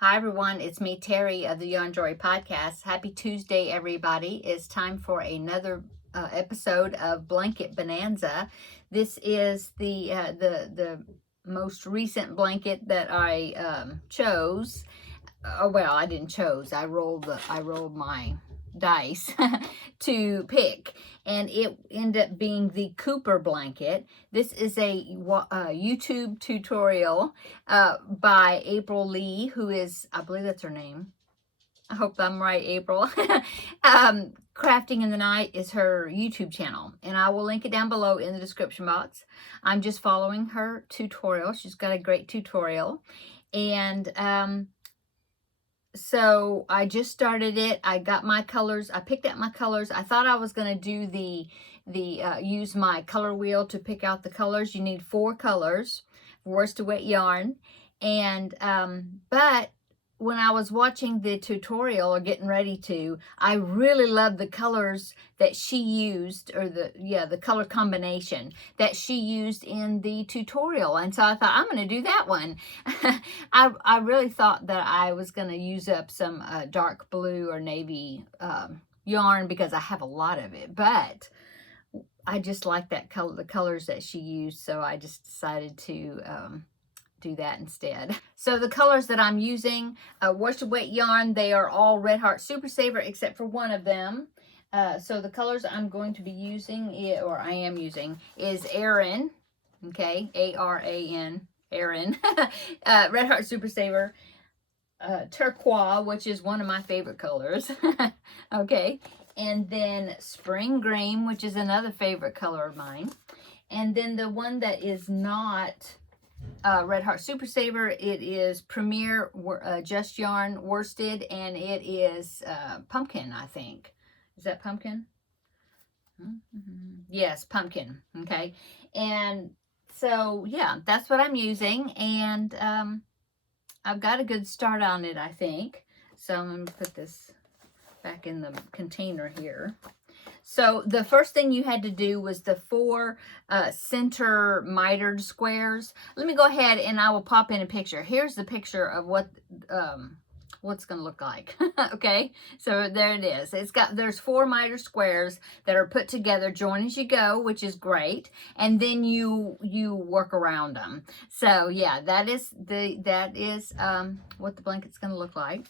Hi everyone, it's me Terry of the Yarn Joy Podcast. Happy Tuesday everybody. It's time for another episode of Blanket Bonanza. This is the most recent blanket that I chose. Well, I didn't chose. I rolled my dice to pick, and it ended up being the Cooper blanket. This is a YouTube tutorial by April Lee, who is, I believe that's her name. I hope I'm right, April. Crafting in the Night is her YouTube channel, and I will link it down below in the description box. I'm just following her tutorial. She's got a great tutorial, and so I just started it. I got my colors. I picked out my colors. I thought I was going to do use my color wheel to pick out the colors. You need 4 colors, worsted weight yarn. And, but when I was watching the tutorial or getting ready to, I really loved the colors that she used, or the color combination that she used in the tutorial. And so I thought, I'm going to do that one. I really thought that I was going to use up some dark blue or navy yarn because I have a lot of it, but I just like that color, the colors that she used. So I just decided to do that instead. So the colors that I'm using, worsted weight yarn, they are all Red Heart Super Saver except for one of them. So the colors I'm going to be using, or I am using, is Aran, okay, A-R-A-N, Aran, Red Heart Super Saver, Turquoise, which is one of my favorite colors, okay, and then Spring Green, which is another favorite color of mine, and then the one that is not Red Heart Super Saver, it is Premier Just Yarn Worsted, and it is Pumpkin, I think. Is that Pumpkin? Yes, Pumpkin. Okay. And so, yeah, that's what I'm using, and I've got a good start on it, I think. So I'm going to put this back in the container here. So the first thing you had to do was the 4 center mitered squares. Let me go ahead and I will pop in a picture. Here's the picture of what's going to look like. Okay, so there it is. There's 4 miter squares that are put together, join as you go, which is great, and then you work around them. So yeah, that is what the blanket's going to look like.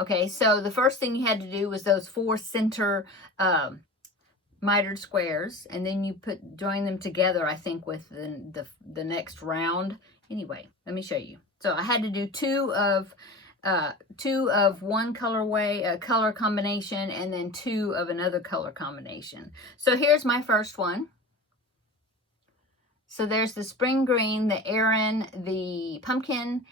Okay, so the first thing you had to do was those 4 center mitered squares, and then you join them together, I think, with the next round. Anyway, let me show you. So I had to do 2 of one colorway, color combination, and then 2 of another color combination. So here's my first one. So there's the Spring Green, the Aran, the Pumpkin,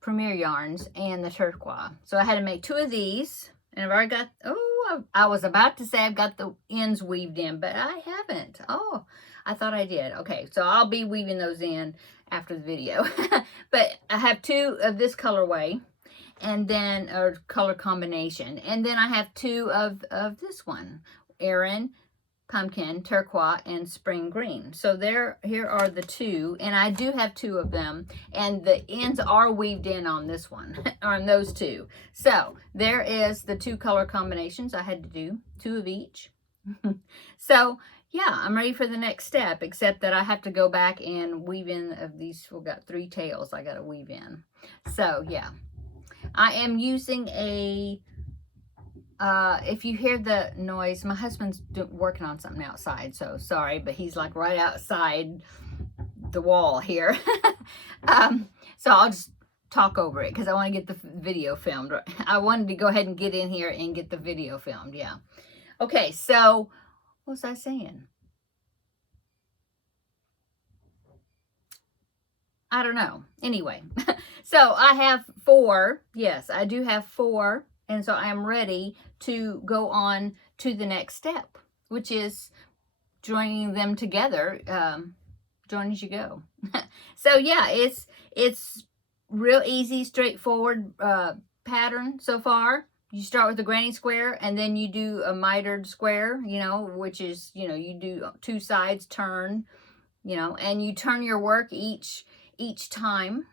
Premier yarns, and the Turquoise. So I had to make 2 of these, and I've already got, I was about to say I've got the ends weaved in, but I haven't. Oh, I thought I did. Okay, so I'll be weaving those in after the video. But I have 2 of this colorway, and then, or color combination. And then I have 2 of this one, Aran, Pumpkin, Turquoise, and Spring Green. So here are the 2, and I do have 2 of them, and the ends are weaved in on this one, on those 2. So there is the 2 color combinations. I had to do 2 of each. So yeah, I'm ready for the next step, except that I have to go back and weave in of these. We've got 3 tails I got to weave in. So yeah, I am using a if you hear the noise, my husband's working on something outside, so sorry, but he's like right outside the wall here. So I'll just talk over it because I want to get the video filmed. I wanted to go ahead and get in here and get the video filmed. Yeah. Okay, so what was I saying? I don't know. Anyway, so I have 4. Yes, I do have 4. And so I am ready to go on to the next step, which is joining them together, join as you go. So yeah, it's real easy, straightforward pattern so far. You start with a granny square, and then you do a mitered square, which is, you do 2 sides turn, and you turn your work each time.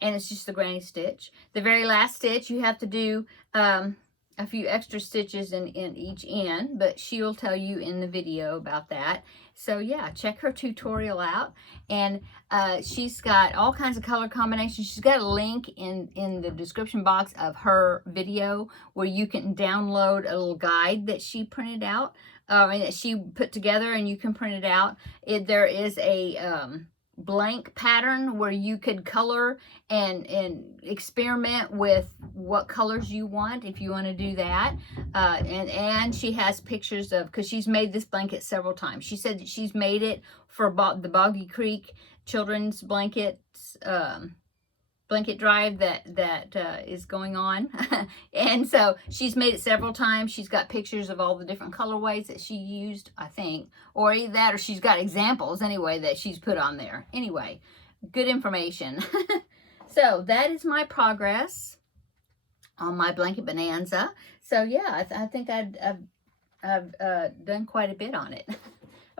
and it's just the granny stitch. The very last stitch, you have to do a few extra stitches in each end, but she'll tell you in the video about that. So yeah, check her tutorial out. And she's got all kinds of color combinations. She's got a link in the description box of her video where you can download a little guide that she printed out, and that she put together, and you can print it out. There is a blank pattern where you could color and experiment with what colors you want if you want to do that. And she has pictures of, because she's made this blanket several times. She said that she's made it for the Boggy Creek children's blankets blanket drive that is going on. And so she's made it several times. She's got pictures of all the different colorways that she used, I think, or either that, or she's got examples anyway that she's put on there. Anyway, good information. So that is my progress on my blanket bonanza. So yeah, I think I've done quite a bit on it.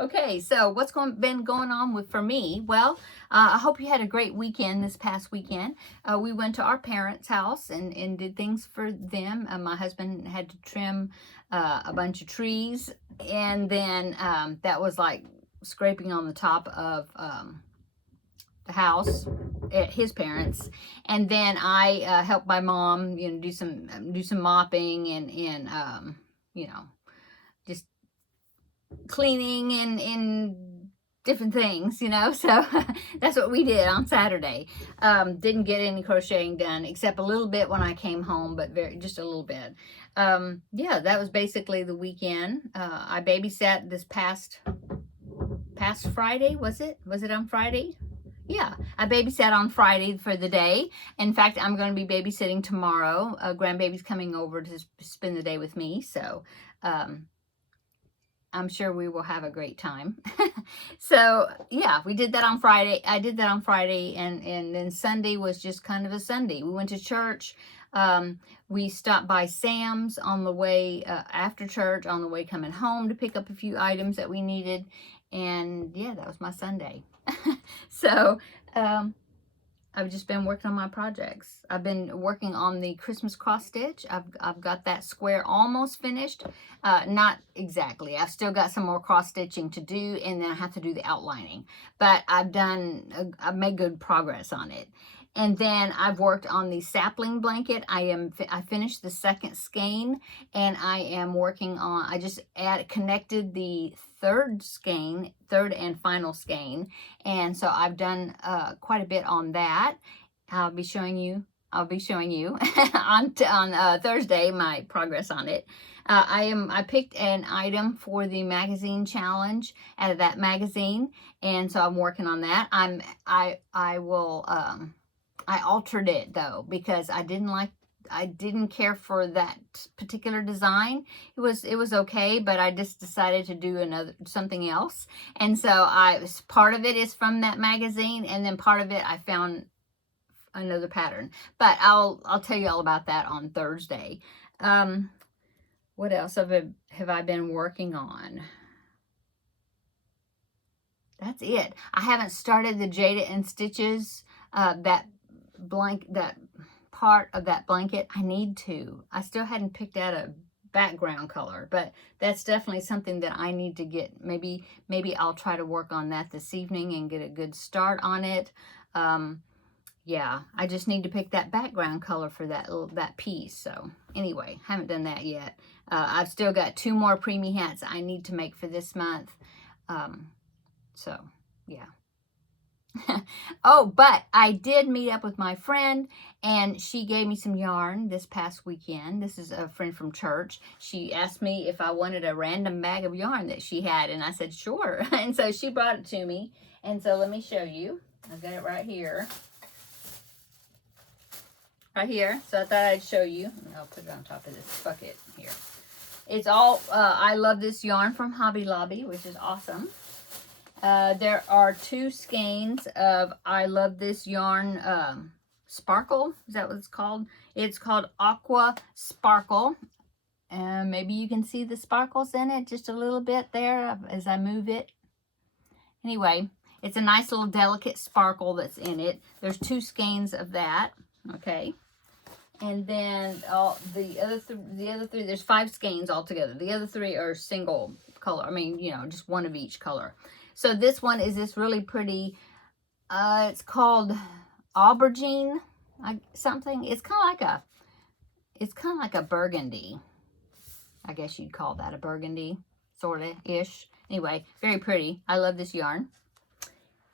Okay, so what's been going on for me? Well, I hope you had a great weekend this past weekend. We went to our parents' house and did things for them. My husband had to trim a bunch of trees, and then that was like scraping on the top of the house at his parents. And then I helped my mom, do some mopping and just cleaning and different things, so that's what we did on Saturday. Didn't get any crocheting done except a little bit when I came home, but just a little bit. Yeah, that was basically the weekend. I babysat this past Friday. Was it on Friday? Yeah, I babysat on Friday for the day. In fact, I'm going to be babysitting tomorrow. Grandbaby's coming over to spend the day with me, so I'm sure we will have a great time. So yeah, we did that on Friday. I did that on Friday, and then Sunday was just kind of a Sunday. We went to church. We stopped by Sam's on the way after church, on the way coming home to pick up a few items that we needed. And yeah, that was my Sunday. So I've just been working on my projects. I've been working on the Christmas cross stitch. I've got that square almost finished. Not exactly. I've still got some more cross stitching to do, and then I have to do the outlining. But I've made good progress on it. And then I've worked on the sapling blanket. I finished the second skein, and I am working on, I just connected the third and final skein. And so I've done quite a bit on that. I'll be showing you on Thursday my progress on it. I picked an item for the magazine challenge out of that magazine, and so I'm working on that. I altered it though, because I didn't care for that particular design. It was okay, but I just decided to do something else. And so part of it is from that magazine, and then part of it I found another pattern. But I'll tell you all about that on Thursday. What else have I been working on? That's it. I haven't started the Jada and Stitches, that part of that blanket. I need to. I still hadn't picked out a background color, but that's definitely something that I need to get. Maybe I'll try to work on that this evening and get a good start on it. Yeah, I just need to pick that background color for that piece. So anyway, haven't done that yet. I've still got 2 more preemie hats I need to make for this month. So yeah. Oh, but I did meet up with my friend, and she gave me some yarn this past weekend. This is a friend from church. She asked me if I wanted a random bag of yarn that she had, and I said sure. And so she brought it to me, and so let me show you. I've got it right here. Right here. So I thought I'd show you. I'll put it on top of this bucket here. It's all I Love This yarn from Hobby Lobby, which is awesome. There are 2 skeins of I Love This yarn Sparkle. Is that what it's called? It's called Aqua Sparkle. Maybe you can see the sparkles in it just a little bit there as I move it. Anyway, It's a nice little delicate sparkle that's in it. There's 2 skeins of that, okay? And then the other 3, there's 5 skeins altogether. The other 3 are single color. I mean, you know, just one of each color. So this one is this really pretty, it's called aubergine something. It's kind of like a burgundy. I guess you'd call that a burgundy, sort of ish. Anyway, very pretty. I love this yarn.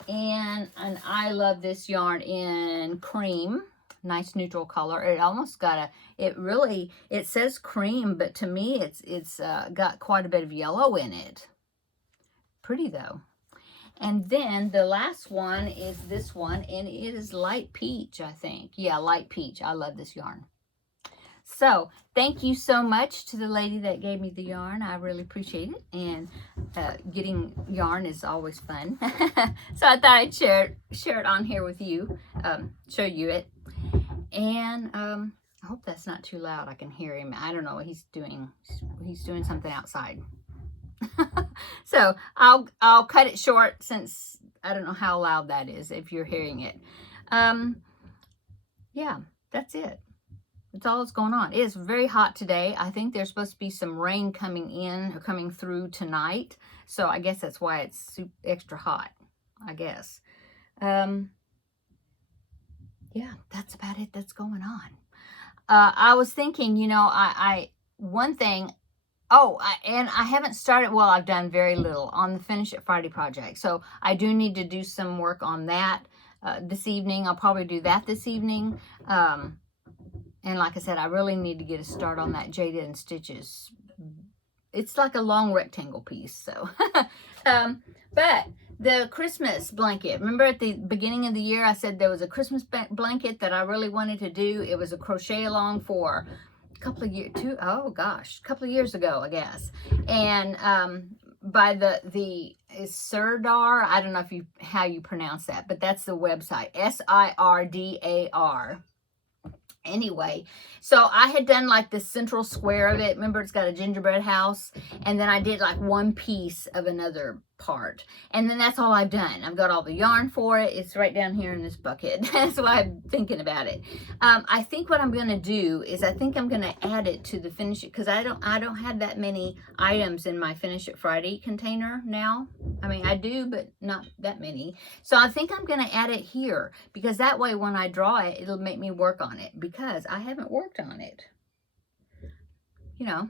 And I love this yarn in cream. Nice neutral color. It almost got it says cream, but to me it's got quite a bit of yellow in it. Pretty though. And then the last one is this one, and it is light peach, I think. Yeah, light peach. I love this yarn. So thank you so much to the lady that gave me the yarn. I really appreciate it. And getting yarn is always fun. So I thought I'd share it on here with you, show you it. And I hope that's not too loud. I can hear him. I don't know what he's doing. He's doing something outside. So I'll cut it short, since I don't know how loud that is if you're hearing it. Yeah, that's it. That's all that's going on. It is very hot today. I think there's supposed to be some rain coming in or coming through tonight. So I guess that's why it's extra hot, I guess. Yeah, that's about it that's going on. I was thinking, you know, one thing, and I haven't started, well, I've done very little on the Finish It Friday project. So I do need to do some work on that this evening. I'll probably do that this evening. And like I said, I really need to get a start on that Jaded and Stitches. It's like a long rectangle piece. So, but the Christmas blanket. Remember at the beginning of the year, I said there was a Christmas blanket that I really wanted to do. It was a crochet along for a couple of years, a couple of years ago, I guess. And by the Sirdar, I don't know how you pronounce that, but that's the website, Sirdar. Anyway, so I had done like the central square of it. Remember, it's got a gingerbread house. And then I did like one piece of another part. And then that's all I've done. I've got all the yarn for it. It's right down here in this bucket. That's why I'm thinking about it. I think what I'm going to do is I think I'm going to add it to the Finish It, because I don't have that many items in my Finish It Friday container now. I mean, I do, but not that many. So I think I'm going to add it here, because that way when I draw it, it'll make me work on it, because I haven't worked on it. You know,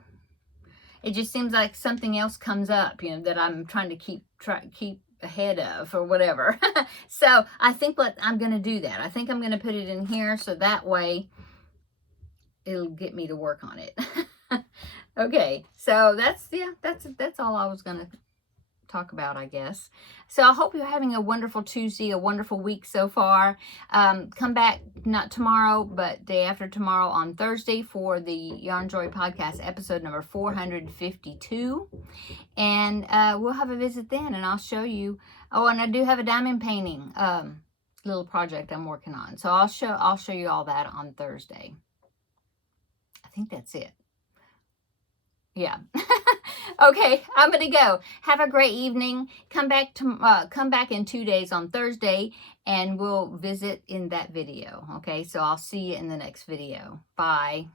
it just seems like something else comes up, you know, that I'm trying to keep ahead of or whatever. So I think I'm going to do that. I think I'm going to put it in here, so that way it'll get me to work on it. Okay, so that's all I was going to talk about, I guess. So I hope you're having a wonderful Tuesday, a wonderful week so far. Come back, not tomorrow, but day after tomorrow on Thursday for the Yarn Joy podcast episode number 452. And we'll have a visit then, and I'll show you. Oh, and I do have a diamond painting little project I'm working on. So I'll show you all that on Thursday. I think that's it. Yeah. Okay, I'm gonna go. Have a great evening. Come back in 2 days on Thursday, and we'll visit in that video. Okay, so I'll see you in the next video. Bye.